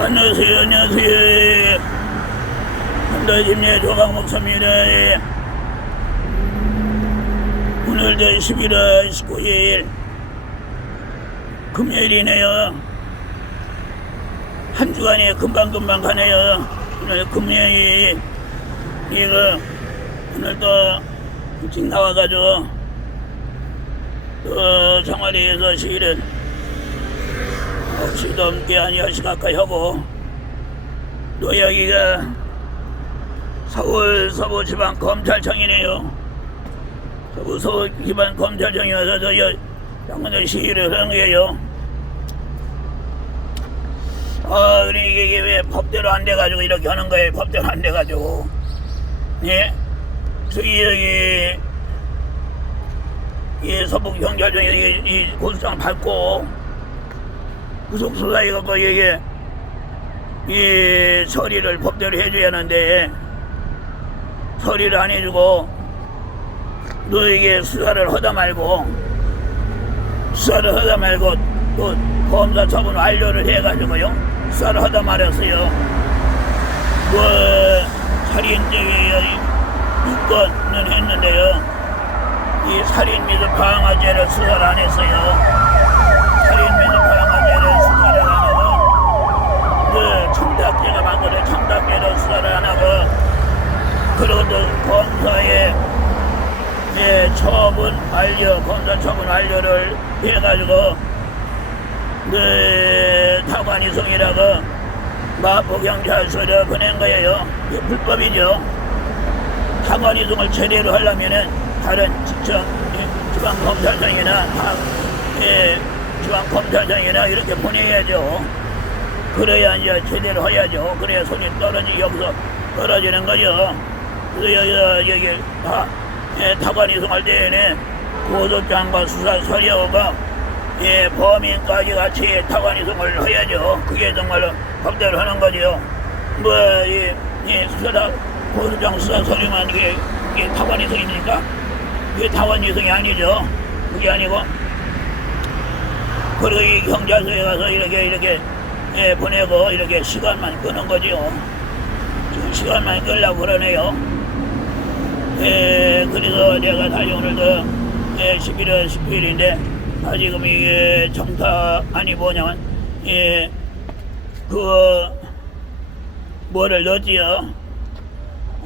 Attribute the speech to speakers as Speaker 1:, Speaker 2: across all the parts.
Speaker 1: 안녕하세요, 안녕하세요. 한다짐의 조강 목사입니다. 오늘도 11월 19일 금요일이네요. 한 주간이 금방금방 가네요. 오늘 금요일 이거 오늘 또 일찍 나와가지고 또 청와대에서 실은 혹시 넘게 한 10시 가까이 하고 또 여기가 서울 서부 지방 검찰청이네요. 서부 서부 지방 검찰청이 와서 저 여- 장관들 시위를 하는 거예요. 아, 그래, 이게, 이게 왜 법대로 안 돼가지고 이렇게 하는 거예요. 법대로 안 돼가지고. 예? 저기, 여기, 이 서북 경찰청이 이, 이 고수장 밟고 구속수사 해갖고 이게 이 처리를 법대로 해줘야 하는데 처리를 안 해주고 너에게 수사를 하다 말고 수사를 하다 말고 또 검사 처분 완료를 해가지고요. 수사를 하다 말았어요. 뭐 살인 저기 육건은 했는데요. 이 살인 및 방화죄를 수사를 안 했어요 살인 및 방화죄를 수사를 안 하고 그 청탁죄가 많거든 청탁죄를 수사를 안 하고 또 검사의 예, 처분 완료, 검사 처분 완료를 해가지고 그 타관이송이라고 마포경찰서를 보낸 거예요. 이게 불법이죠. 타관이송을 제대로 하려면은 다른 지청, 예, 지방검찰청이나 다, 예, 이렇게 보내야죠. 그래야 이제 제대로 해야죠. 그래야 손이 떨어지 여기서 떨어지는 거죠. 그래서 여기, 다 예, 타관 이송할 때에는 고소장과 수사 서류가 예, 범인까지 같이 타관 이송을 해야죠. 그게 정말로 법대로 하는 거죠. 뭐, 이, 이 수사, 고소장 수사 서류만 이게, 이게 타관 이송입니까? 그게 타관 이송이 아니죠. 그게 아니고, 그리고 이 경찰서에 가서 이렇게, 이렇게, 예, 보내고, 이렇게 시간만 끄는 거죠. 지금 시간만 끌려고 그러네요. 예, 그래서 내가 다시 오늘도 예, 11월 19일인데 아, 지금 이게 정타 아니 뭐냐면 예, 그 뭐를 넣었지요.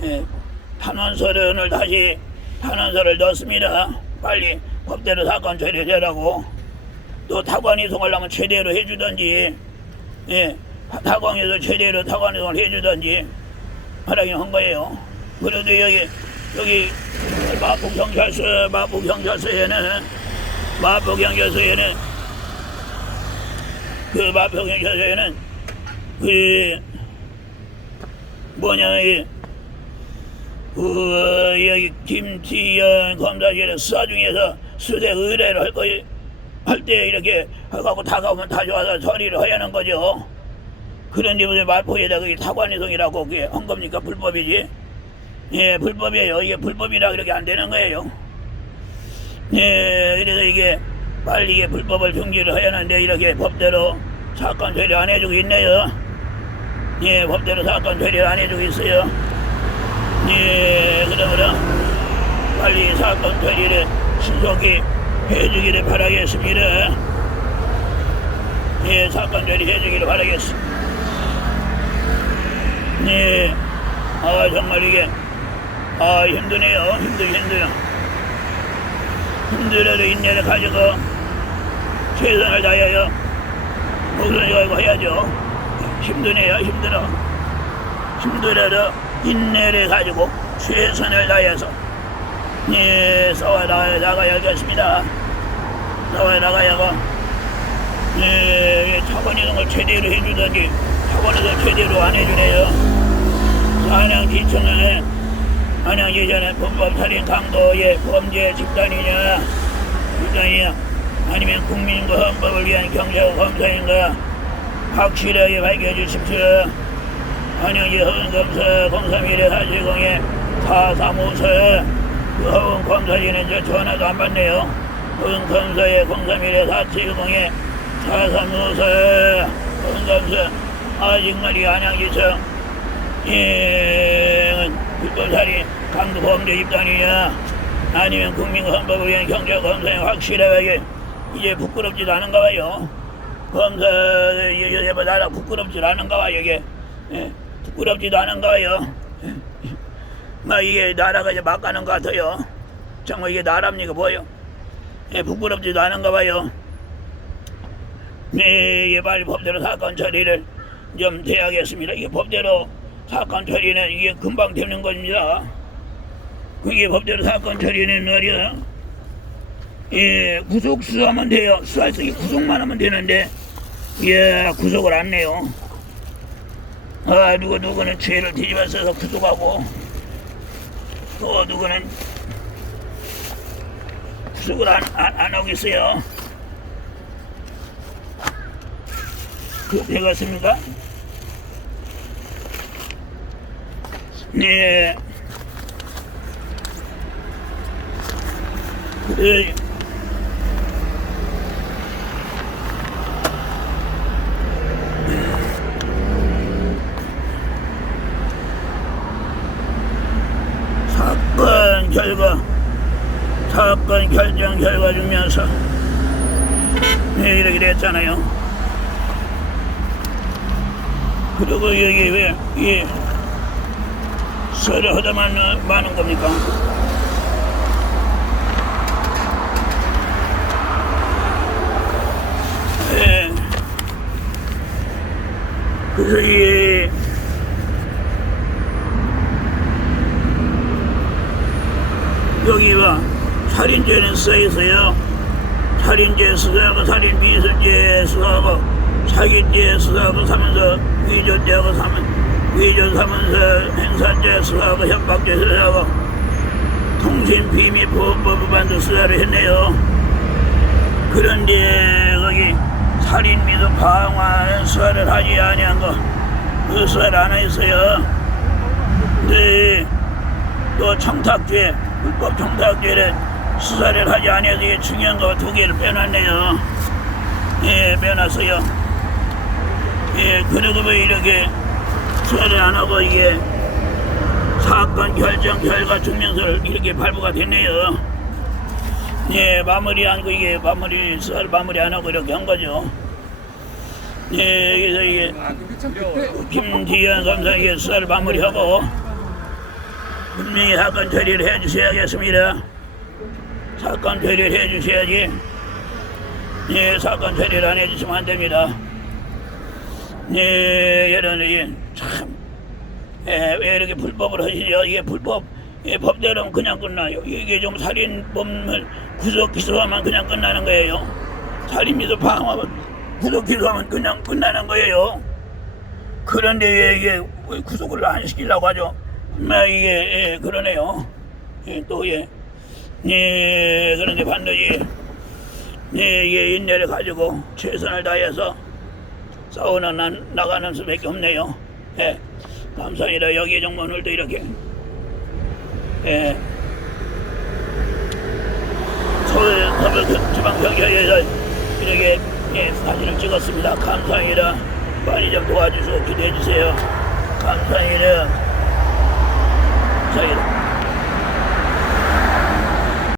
Speaker 1: 예, 탄원서를 다시 탄원서를 넣습니다. 빨리 법대로 사건 처리되라고 또 타관 이송을 하면 최대로 해주던지 예, 타광에서 최대로 타관 이송을 해주던지 하라긴 한 거예요. 그래도 여기 여기 마포 경찰서 마포 경찰서에는 마포 경찰서에는 그 마포 경찰서에는 그 뭐냐 이 그, 여기 김치연 검사실의 수사 중에서 수대 의뢰를 할 거예요. 할 때 이렇게 해갖고 다가오면 다시 와서 처리를 해야 하는 거죠. 그런데 무슨 말포에다 그게 타관이송이라고 그게 한 겁니까? 불법이지? 예, 불법이에요. 이게 불법이라 그렇게 안 되는 거예요. 예, 그래서 이게 빨리 이게 불법을 중지를 해야 하는데 이렇게 법대로 사건 처리 안 해주고 있네요. 예, 법대로 사건 처리 안 해주고 있어요. 예, 그러므로 빨리 사건 처리를 신속히 해주기를 바라겠습니다. 예, 사건 처리 해주기를 바라겠습니다. 네, 아 정말 이게 아 힘드네요. 힘들 힘들어. 힘들어도 인내를 가지고 최선을 다하여 목소리 걸고 해야죠. 힘드네요. 힘들어. 힘들어도 인내를 가지고 최선을 다해서 예, 싸워 나가 나가야겠습니다. 싸워 나가야고 예, 차관 이런 걸 제대로 해주던지 차관에서 제대로 안 해주네요. 안양지청은 안양 예전에 범법 살인 강도의 범죄 집단이냐 집단이냐 아니면 국민과 헌법을 위한 경찰 검사인가 확실하게 밝혀 주십시오. 안양시 허은검사 공사미래 470에 435서 그 허은 검사진은 저 전화도 안 받네요. 허은 검사의 공사미래 470에 435서 허은 검사 아직 말이 안양지서 예, 불법살이 강도 범죄 집단이냐 아니면 국민헌법을 위한 경제검사에 확실하게 이제 부끄럽지도 않은가 봐요. 검사 여봐 나라 부끄럽지도 않은가 봐요 이게 예, 부끄럽지도 않은가 봐요. 예, 막 이게 나라가 이제 막 가는 것 같아요. 정말 이게 나라입니까 뭐요? 예, 부끄럽지도 않은가 봐요. 네, 예, 빨리 법대로 사건 처리를 좀 돼야겠습니다. 이게 법대로 사건 처리는 이게 금방 되는 겁니다. 그게 법대로 사건 처리는 말이야. 예, 구속 수사하면 돼요. 수사할 수 있게 구속만 하면 되는데, 예, 구속을 안 내요. 아, 누구, 누구는 죄를 뒤집어 써서 구속하고, 또 누구는 구속을 안, 안, 안 하고 있어요. 그, 되겠습니까? 네. 그래. 사건 결과, 사건 결정 결과 주면서 네, 이렇게 됐잖아요. 그리고 여기 왜, 이, 서류 허다만 많은 겁니까? 예. 그래서 이 여기 봐 있어요. 살인죄 수사하고 살인 미수죄 수사하고 사기죄 수사하고 사면서 위조죄하고 사면 위조 사면서 행사죄 수사하고 협박죄 수사하고 통신 비밀 보호법 위반도 수사를 했네요. 그런데 거기 살인 미도 방화는 수사를 하지 아니한 거 그 수사를 안 했어요. 네. 또 청탁죄 불법 청탁죄를 수사를 하지 아니해서 이게 중요한 거 두 개를 빼놨네요. 예, 빼놨어요. 예, 그리고 왜 이렇게 수사를 안 하고 이게 사건 결정 결과 증명서를 이렇게 발부가 됐네요. 예, 마무리한 거 이게 마무리 수사를 마무리 안 하고 이렇게 한 거죠. 예, 그래서 이게 김기현 검사에게 수사를 마무리하고 분명히 사건 처리를 해주셔야겠습니다. 사건 처리를 해주셔야지. 예, 사건 처리를 안 해주시면 안 됩니다. 예, 이런 이게 참, 예, 왜 이렇게 불법을 하시죠? 이게 불법, 예, 법대로는 그냥 끝나요. 이게 좀 살인범을 구속 기소하면 그냥 끝나는 거예요. 살인미도 방어하면 구속 기소하면 그냥 끝나는 거예요. 그런데 왜 이게 왜 구속을 안 시키려고 하죠? 마 이게 예, 그러네요. 예, 또 예, 예, 그런 게 반드시 예, 예, 인내를 가지고 최선을 다해서 싸우는 난, 나가는 수밖에 없네요. 예, 감사합니다. 여기 정말 오늘도 이렇게 예, 서울 서울 지방경찰에서 이렇게 예, 사진을 찍었습니다. 감사합니다. 많이 좀 도와주시고 기대해 주세요. 감사합니다. 저희